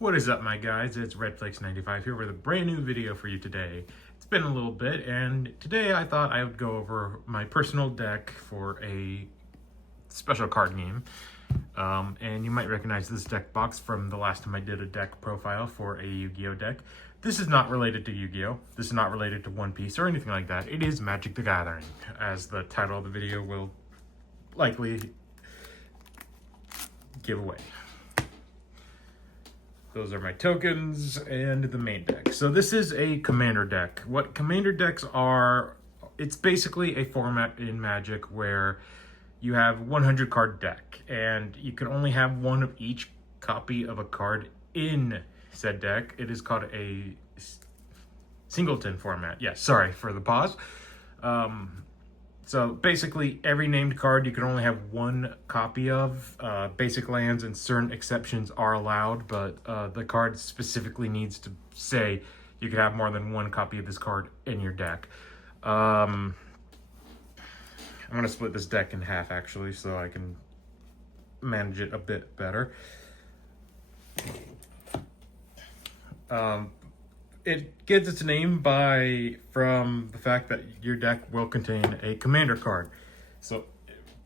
What is up, my guys? It's RedFlakes95 here with a brand new video for you today. It's been a little bit, and today I thought I would go over my personal deck for a special card game. And you might recognize this deck box from the last time I did a deck profile for a Yu-Gi-Oh deck. This is not related to Yu-Gi-Oh! This is not related to One Piece or anything like that. It is Magic the Gathering, as the title of the video will likely give away. Those are my tokens and the main deck. So this is a commander deck. What commander decks are, it's basically a format in Magic where you have 100 card deck and you can only have one of each copy of a card in said deck. It is called a singleton format. Yes, sorry for the pause. So basically, every named card you can only have one copy of. Basic lands and certain exceptions are allowed, but the card specifically needs to say you can have more than one copy of this card in your deck. I'm going to split this deck in half, actually, so I can manage it a bit better. It gets its name from the fact that your deck will contain a commander card. So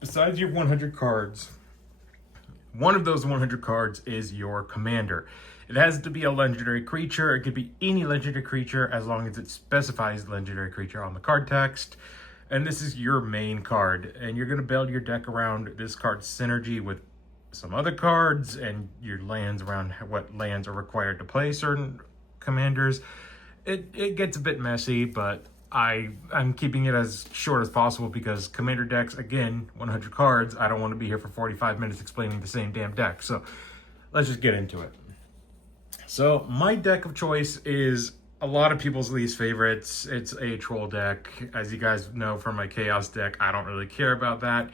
besides your 100 cards, one of those 100 cards is your commander. It has to be a legendary creature. It could be any legendary creature as long as it specifies legendary creature on the card text. And this is your main card. And you're going to build your deck around this card's synergy with some other cards and your lands around what lands are required to play certain commanders. It gets a bit messy, but I'm keeping it as short as possible because commander decks, again, 100 cards. I don't want to be here for 45 minutes explaining the same damn deck. So let's just get into it. So my deck of choice is a lot of people's least favorites. It's a troll deck. As you guys know from my chaos deck, I don't really care about that.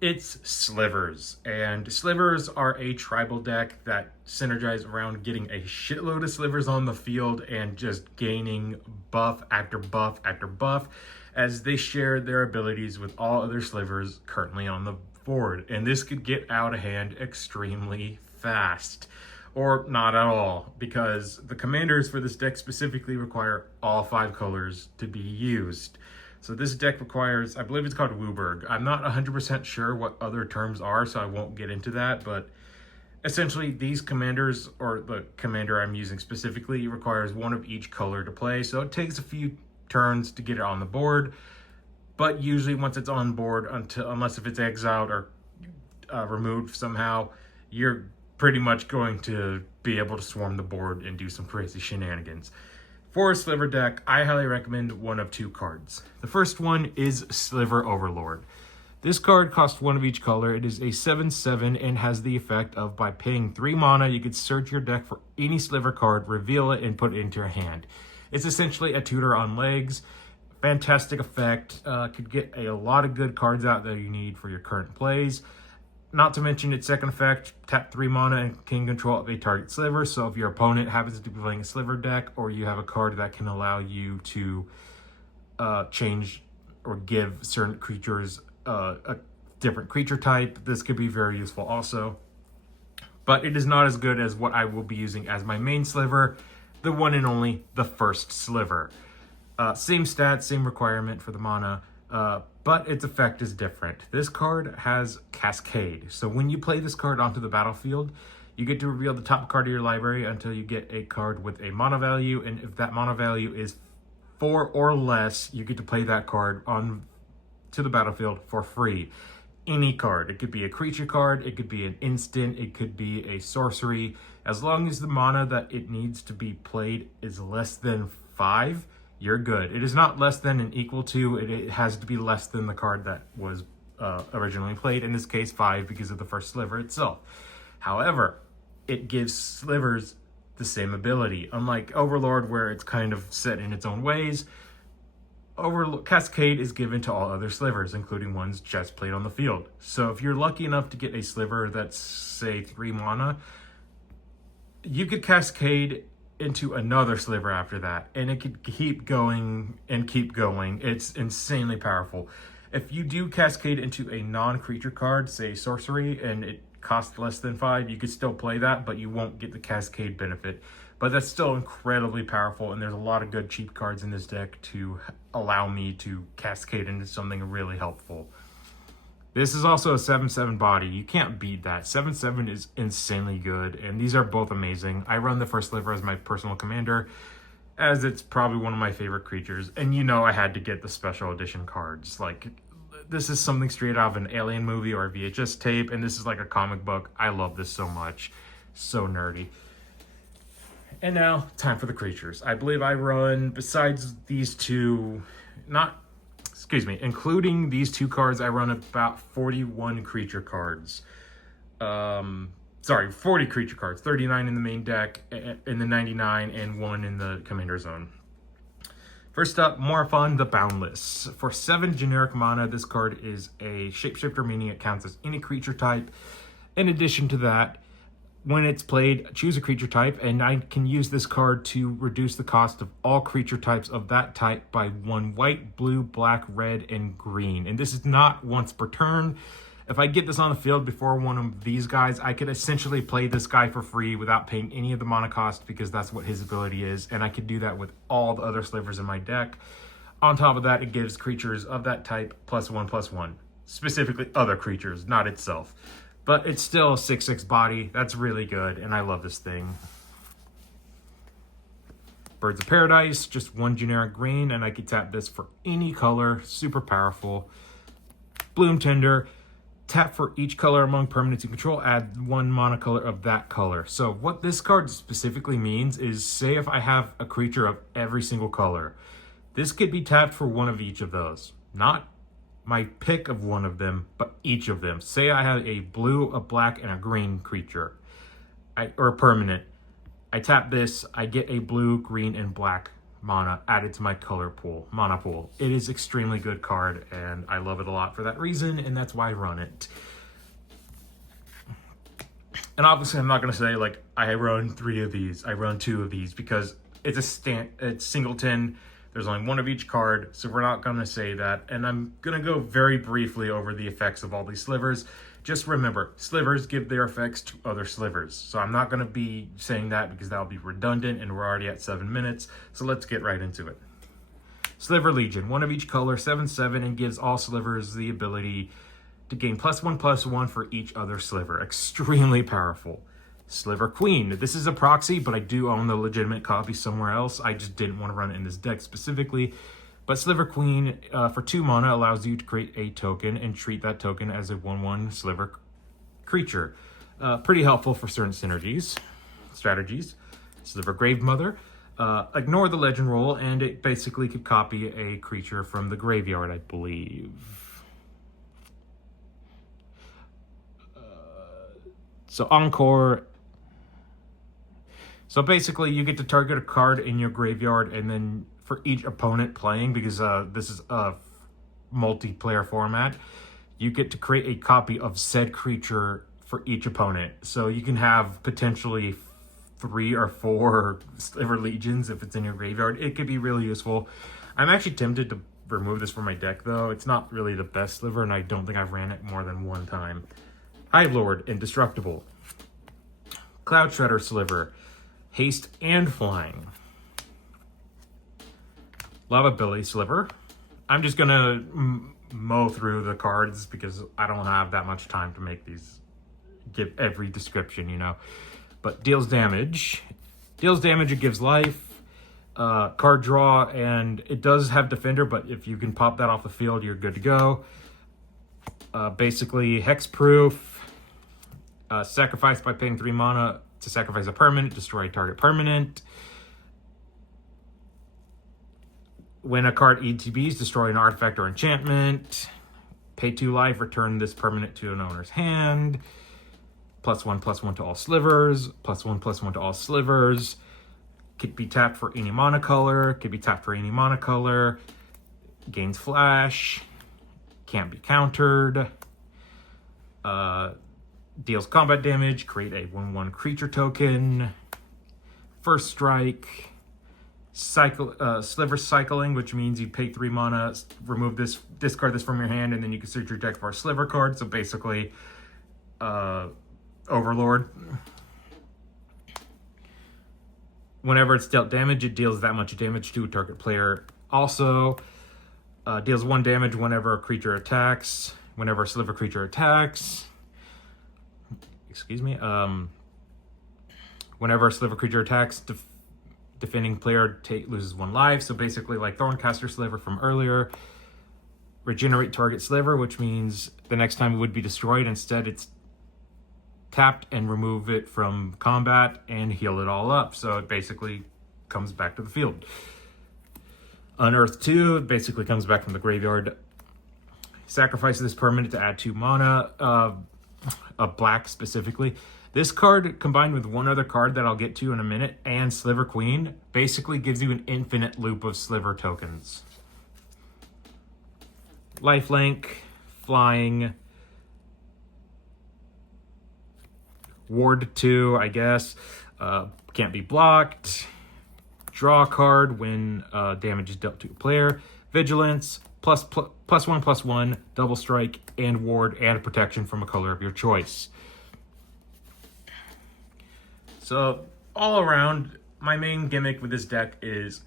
It's slivers, and slivers are a tribal deck that synergize around getting a shitload of slivers on the field and just gaining buff after buff after buff as they share their abilities with all other slivers currently on the board. And this could get out of hand extremely fast, or not at all, because the commanders for this deck specifically require all 5 colors to be used. So this deck requires, I believe it's called Wooburg. I'm not 100% sure what other terms are, so I won't get into that. But essentially, these commanders, or the commander I'm using specifically, requires one of each color to play. So it takes a few turns to get it on the board. But usually once it's on board, unless if it's exiled or removed somehow, you're pretty much going to be able to swarm the board and do some crazy shenanigans. For a Sliver deck, I highly recommend one of 2 cards. The first one is Sliver Overlord. This card costs 1 of each color. It is a 7/7 and has the effect of, by paying 3 mana, you could search your deck for any Sliver card, reveal it, and put it into your hand. It's essentially a tutor on legs. Fantastic effect. Could get a lot of good cards out that you need for your current plays. Not to mention its second effect, tap 3 mana and can control a target sliver. So if your opponent happens to be playing a sliver deck, or you have a card that can allow you to change or give certain creatures a different creature type, this could be very useful also. But it is not as good as what I will be using as my main sliver, the one and only, the first sliver. Same stats, same requirement for the mana. But its effect is different. This card has Cascade. So when you play this card onto the battlefield, you get to reveal the top card of your library until you get a card with a mana value. And if that mana value is 4 or less, you get to play that card on to the battlefield for free. Any card. It could be a creature card. It could be an instant. It could be a sorcery. As long as the mana that it needs to be played is less than 5, you're good. It is not less than and equal to. It has to be less than the card that was originally played. In this case, 5 because of the first sliver itself. However, it gives slivers the same ability. Unlike Overlord, where it's kind of set in its own ways, Cascade is given to all other slivers, including ones just played on the field. So if you're lucky enough to get a sliver that's, say, 3 mana, you could Cascade into another sliver after that, and it could keep going and keep going. It's insanely powerful. If you do Cascade into a non-creature card, say sorcery, and it cost less than 5, you could still play that, but you won't get the cascade benefit. But that's still incredibly powerful, and there's a lot of good cheap cards in this deck to allow me to cascade into something really helpful. This is also a 7/7 body. You can't beat that. 7/7 is insanely good, and these are both amazing. I run the first Sliver as my personal commander, as it's probably one of my favorite creatures. And you know I had to get the special edition cards. Like, this is something straight out of an Alien movie or a VHS tape, and this is like a comic book. I love this so much. So nerdy. And now, time for the creatures. I believe I run, besides these two, including these two cards, I run about 41 creature cards. 40 creature cards. 39 in the main deck, in the 99, and 1 in the commander zone. First up, Morphon the Boundless. For 7 generic mana, this card is a shapeshifter, meaning it counts as any creature type. In addition to that, when it's played, choose a creature type, and I can use this card to reduce the cost of all creature types of that type by 1 white, blue, black, red, and green. And this is not once per turn. If I get this on the field before one of these guys, I could essentially play this guy for free without paying any of the mana cost, because that's what his ability is, and I could do that with all the other Slivers in my deck. On top of that, it gives creatures of that type +1/+1. Specifically other creatures, not itself. But it's still a 6/6 body. That's really good, and I love this thing. Birds of Paradise, just 1 generic green, and I can tap this for any color. Super powerful. Bloom Tender, tap for each color among permanents you control, add 1 mana color of that color. So what this card specifically means is, say if I have a creature of every single color, this could be tapped for 1 of each of those. Not my pick of 1 of them, but each of them. Say I have a blue, a black, and a green creature, or a permanent. I tap this, I get a blue, green, and black mana added to my mana pool. It is extremely good card, and I love it a lot for that reason, and that's why I run it. And obviously I'm not going to say, like, I run 3 of these, I run 2 of these, because it's singleton. There's only 1 of each card, so we're not going to say that. And I'm going to go very briefly over the effects of all these Slivers. Just remember, Slivers give their effects to other Slivers. So I'm not going to be saying that, because that'll be redundant, and we're already at 7 minutes. So let's get right into it. Sliver Legion, 1 of each color, 7/7, and gives all Slivers the ability to gain +1/+1 for each other Sliver. Extremely powerful. Sliver Queen. This is a proxy, but I do own the legitimate copy somewhere else. I just didn't want to run it in this deck specifically. But Sliver Queen, for 2 mana, allows you to create a token and treat that token as a 1/1 Sliver creature. Pretty helpful for certain strategies. Sliver Gravemother. Ignore the legend roll, and it basically could copy a creature from the graveyard, I believe. So Encore. So basically, you get to target a card in your graveyard, and then for each opponent playing, because this is a multiplayer format, you get to create a copy of said creature for each opponent. So you can have potentially 3 or 4 Sliver Legions if it's in your graveyard. It could be really useful. I'm actually tempted to remove this from my deck, though. It's not really the best Sliver, and I don't think I've ran it more than 1 time. Hive Lord, Indestructible. Cloud Shredder Sliver, haste and flying. Lava Billy Sliver. I'm just gonna mow through the cards because I don't have that much time to make these, give every description, you know. But deals damage. It gives life, card draw, and it does have Defender, but if you can pop that off the field, you're good to go. Basically, hexproof. Sacrifice by paying 3 mana to sacrifice a permanent, destroy a target permanent. When a card ETBs, destroy an artifact or enchantment. Pay 2 life, return this permanent to an owner's hand. +1/+1 to all Slivers. +1/+1 to all Slivers. Could be tapped for any mana color. Gains flash. Can't be countered. Deals combat damage. Create a 1/1 creature token. First strike. Sliver cycling, which means you pay 3 mana, remove this, discard this from your hand, and then you can search your deck for a Sliver card. So basically, Overlord. Whenever it's dealt damage, it deals that much damage to a target player. Also, deals 1 damage whenever a creature attacks. Whenever a Sliver creature attacks. Excuse me. Whenever a Sliver creature attacks, defending player loses 1 life. So basically, like Thorncaster Sliver from earlier. Regenerate target Sliver, which means the next time it would be destroyed, instead it's tapped and remove it from combat and heal it all up. So it basically comes back to the field. Unearth 2, it basically comes back from the graveyard. Sacrifice this permanent to add 2 mana, a black specifically. This card, combined with 1 other card that I'll get to in a minute, and Sliver Queen, basically gives you an infinite loop of Sliver tokens. Lifelink, flying, Ward 2, I guess. Can't be blocked. Draw a card when damage is dealt to a player. Vigilance, +1/+1, double strike, and ward, and protection from a color of your choice. So, all around, my main gimmick with this deck is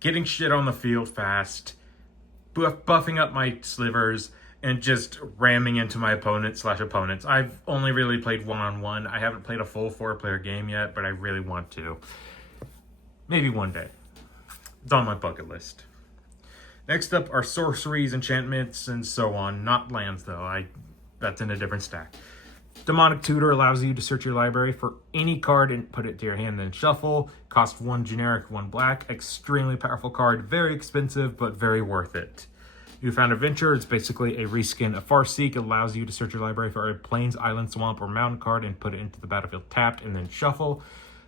getting shit on the field fast, buffing up my slivers, and just ramming into my opponents. I've only really played one-on-one. I haven't played a full 4-player game yet, but I really want to. Maybe one day. It's on my bucket list. Next up are sorceries, enchantments, and so on. Not lands, though. That's in a different stack. Demonic Tutor allows you to search your library for any card and put it to your hand, then shuffle. Cost 1 generic, 1 black. Extremely powerful card. Very expensive, but very worth it. Newfound Adventure, it's basically a reskin of Farseek. It allows you to search your library for a Plains, Island, Swamp, or Mountain card and put it into the battlefield tapped and then shuffle.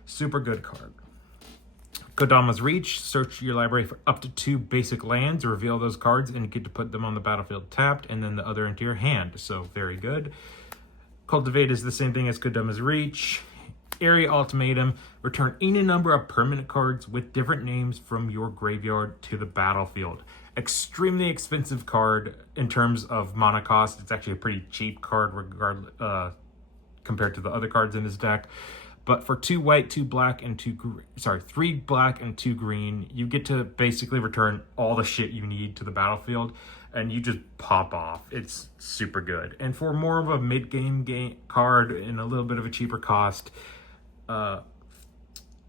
Super good card. Kodama's Reach, search your library for up to 2 basic lands, reveal those cards, and get to put them on the battlefield tapped, and then the other into your hand. So, very good. Cultivate is the same thing as Kodama's Reach. Area Ultimatum, return any number of permanent cards with different names from your graveyard to the battlefield. Extremely expensive card in terms of mana cost. It's actually a pretty cheap card compared to the other cards in this deck. But for 2 white, 2 black, and 3 black and 2 green, you get to basically return all the shit you need to the battlefield, and you just pop off. It's super good. And for more of a mid-game card and a little bit of a cheaper cost,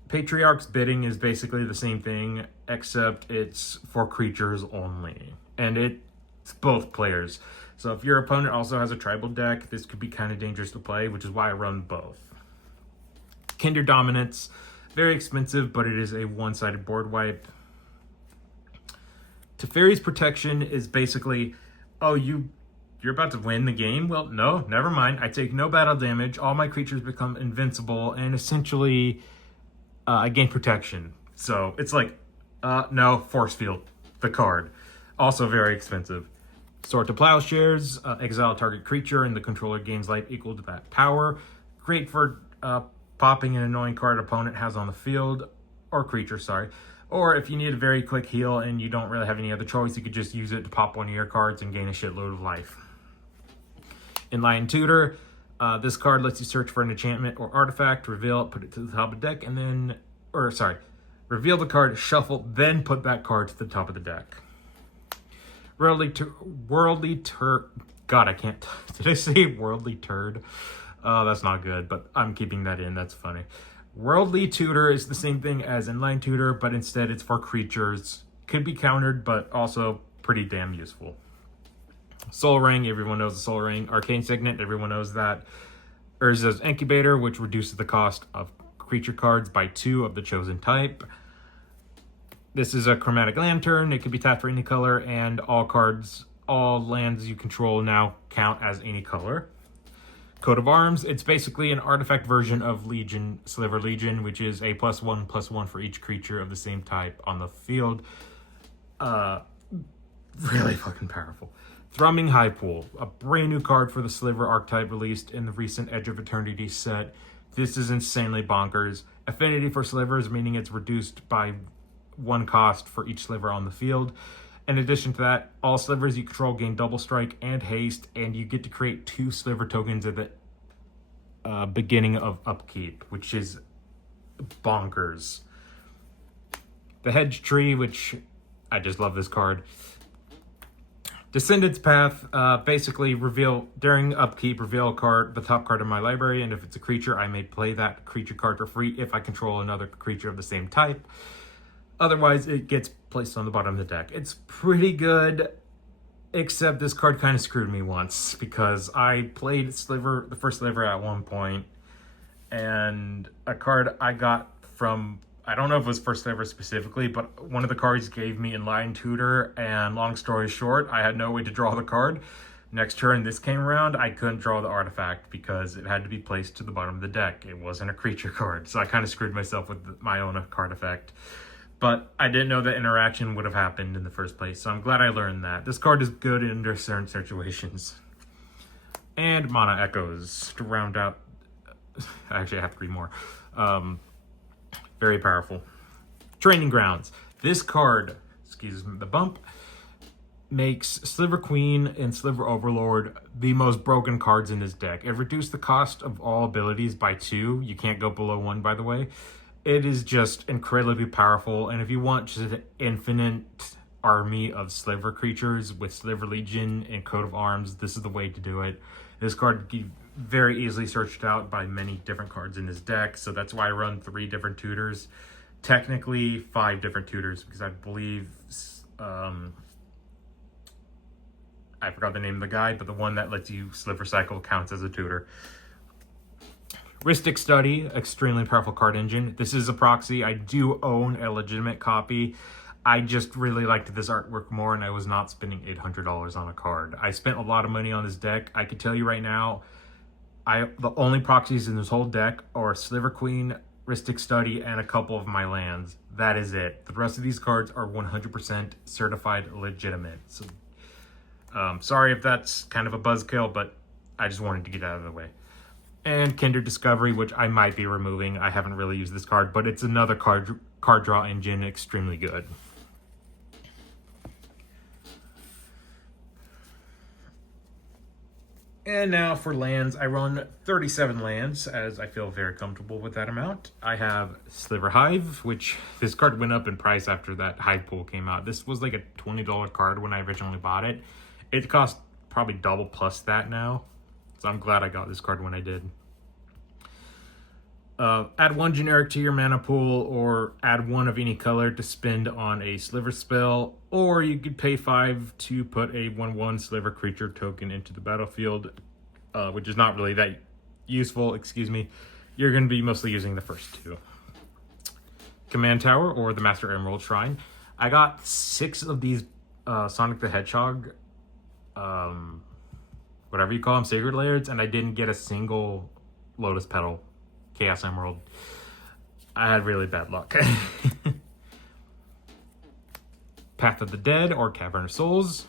Patriarch's Bidding is basically the same thing, except it's for creatures only. And it's both players. So if your opponent also has a tribal deck, this could be kind of dangerous to play, which is why I run both. Kinder Dominance, very expensive, but it is a one-sided board wipe. Teferi's Protection is basically, oh, you're about to win the game? Well, no, never mind. I take no battle damage, all my creatures become invincible, and essentially I gain protection. So it's like, no, Force Field, the card. Also very expensive. Sword to Plowshares, exile target creature, and the controller gains life equal to that power. Great for popping an annoying card opponent has on the field, or creature, sorry. Or if you need a very quick heal and you don't really have any other choice, you could just use it to pop one of your cards and gain a shitload of life. Enlightened Tutor, this card lets you search for an enchantment or artifact, reveal it, put it to the top of the deck, and then, reveal the card, shuffle, then put that card to the top of the deck. Worldly Turd. God, I can't. Did I say Worldly Turd? Oh, that's not good, but I'm keeping that in. That's funny. Worldly Tutor is the same thing as Enlightened Tutor, but instead it's for creatures. Could be countered, but also pretty damn useful. Soul Ring, everyone knows the Soul Ring. Arcane Signet, everyone knows that. Urza's Incubator, which reduces the cost of creature cards by 2 of the chosen type. This is a Chromatic Lantern. It can be tapped for any color, and all lands you control now count as any color. Coat of Arms, it's basically an artifact version of Legion, Sliver Legion, which is a +1/+1 for each creature of the same type on the field. Really fucking powerful. Thrumming High Pool, a brand new card for the Sliver archetype released in the recent Edge of Eternity set. This is insanely bonkers. Affinity for slivers, meaning it's reduced by 1 cost for each sliver on the field. In addition to that, all slivers you control gain double strike and haste, and you get to create 2 sliver tokens beginning of upkeep, which is bonkers. The Hedge Tree, which I just love this card. Descendant's Path, basically reveal, during upkeep, reveal a card, the top card in my library, and if it's a creature, I may play that creature card for free if I control another creature of the same type. Otherwise, it gets placed on the bottom of the deck. It's pretty good, except this card kind of screwed me once, because I played Sliver, the first Sliver at one point, and a card I got from, I don't know if it was first Sliver specifically, but one of the cards gave me Inline Tutor, and long story short, I had no way to draw the card. Next turn this came around, I couldn't draw the artifact because it had to be placed to the bottom of the deck. It wasn't a creature card, so I kind of screwed myself with my own card effect. But I didn't know that interaction would have happened in the first place, so I'm glad I learned that. This card is good under certain situations. And Mana Echoes to round out. Actually, I have 3 more. Very powerful. Training Grounds. This card, excuse the bump, makes Sliver Queen and Sliver Overlord the most broken cards in this deck. It reduced the cost of all abilities by 2. You can't go below 1, by the way. It is just incredibly powerful, and if you want just an infinite army of Sliver creatures with Sliver Legion and Coat of Arms, this is the way to do it. This card can be very easily searched out by many different cards in this deck, so that's why I run 3 different tutors. Technically 5 different tutors, because I believe I forgot the name of the guy, but the one that lets you Sliver Cycle counts as a tutor. Rhystic Study, extremely powerful card engine. This is a proxy. I do own a legitimate copy. I just really liked this artwork more, and I was not spending $800 on a card. I spent a lot of money on this deck. I can tell you right now, the only proxies in this whole deck are Sliver Queen, Rhystic Study, and a couple of my lands. That is it. The rest of these cards are 100% certified legitimate. So, sorry if that's kind of a buzzkill, but I just wanted to get out of the way. And Kindred Discovery, which I might be removing. I haven't really used this card, but it's another card draw engine, extremely good. And now for lands. I run 37 lands, as I feel very comfortable with that amount. I have Sliver Hive, which this card went up in price after that Hive pool came out. This was like a $20 card when I originally bought it. It cost probably double plus that now. So I'm glad I got this card when I did. Add 1 generic to your mana pool, or add 1 of any color to spend on a Sliver spell, or you could pay 5 to put a 1/1 Sliver creature token into the battlefield, which is not really that useful, excuse me. You're going to be mostly using the first 2. Command Tower, or the Master Emerald Shrine. I got 6 of these Sonic the Hedgehog, whatever you call them, Sacred Layers, and I didn't get a single Lotus Petal. Chaos Emerald. I had really bad luck. Path of the Dead, or Cavern of Souls.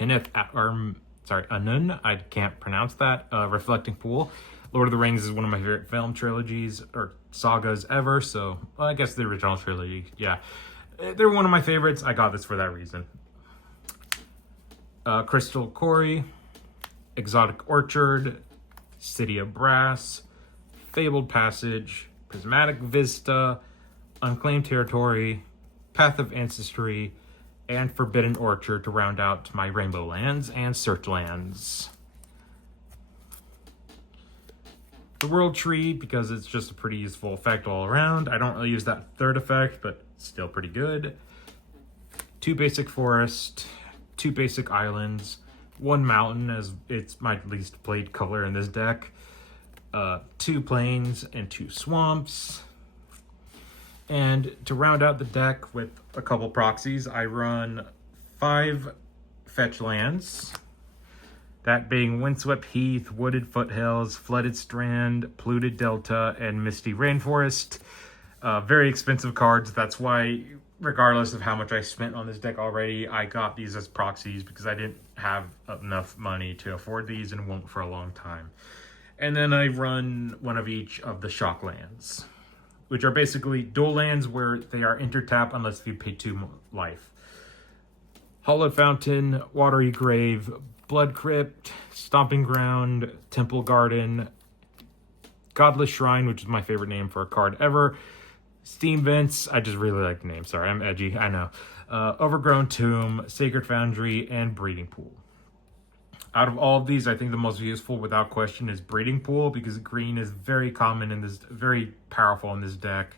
Anun, I can't pronounce that. Reflecting Pool. Lord of the Rings is one of my favorite film trilogies, or sagas ever, so well, I guess the original trilogy, yeah. They're one of my favorites. I got this for that reason. Crystal Quarry, Exotic Orchard, City of Brass, Fabled Passage, Prismatic Vista, Unclaimed Territory, Path of Ancestry, and Forbidden Orchard to round out my Rainbow Lands and Search Lands. The World Tree, because it's just a pretty useful effect all around. I don't really use that 3rd effect, but still pretty good. 2 basic forest, 2 basic islands, 1 mountain, as it's my least played color in this deck. 2 plains and 2 swamps. And to round out the deck with a couple proxies, I run 5 fetch lands. That being Windswept Heath, Wooded Foothills, Flooded Strand, Polluted Delta, and Misty Rainforest. Very expensive cards. That's why, regardless of how much I spent on this deck already, I got these as proxies because I didn't have enough money to afford these and won't for a long time. And then I run 1 of each of the shock lands, which are basically dual lands where they are intertap unless you pay 2 life. Hollowed Fountain, Watery Grave, Blood Crypt, Stomping Ground, Temple Garden, Godless Shrine, which is my favorite name for a card ever. Steam Vents, I just really like the name. Sorry, I'm edgy, I know. Overgrown Tomb, Sacred Foundry, and Breeding Pool. Out of all of these, I think the most useful, without question, is Breeding Pool, because green is very common in this, very powerful in this deck.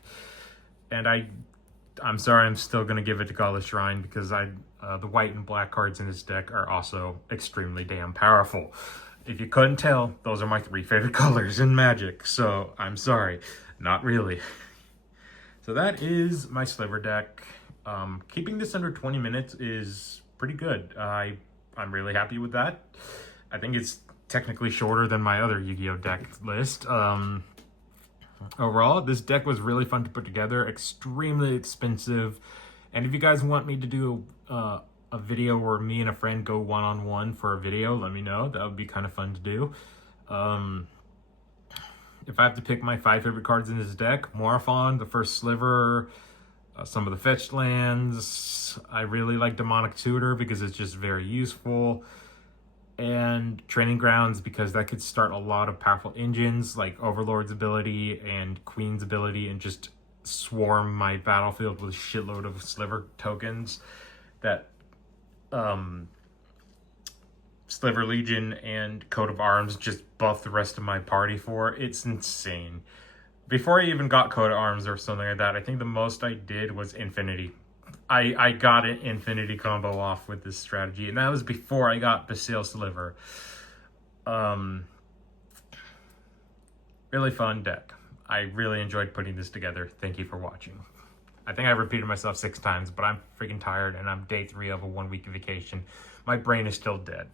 And I'm sorry, I'm still going to give it to Godless Shrine, because the white and black cards in this deck are also extremely damn powerful. If you couldn't tell, those are my 3 favorite colors in Magic, so I'm sorry, not really. So that is my Sliver deck. Keeping this under 20 minutes is pretty good. I'm really happy with that. I think it's technically shorter than my other Yu-Gi-Oh deck list. Overall, this deck was really fun to put together, extremely expensive. And if you guys want me to do a video where me and a friend go one-on-one for a video, let me know. That would be kind of fun to do. If I have to pick my 5 favorite cards in this deck, Morphon, the first Sliver, some of the fetched lands. I really like Demonic Tutor because it's just very useful. And Training Grounds, because that could start a lot of powerful engines like Overlord's ability and Queen's ability, and just swarm my battlefield with a shitload of Sliver tokens that Sliver Legion and Coat of Arms just buff the rest of my party for. It's insane. Before I even got Coat of Arms or something like that, I think the most I did was Infinity. I got an Infinity combo off with this strategy, and that was before I got Basil Sliver. Really fun deck. I really enjoyed putting this together. Thank you for watching. I think I repeated myself 6 times, but I'm freaking tired, and I'm day 3 of a 1-week vacation. My brain is still dead.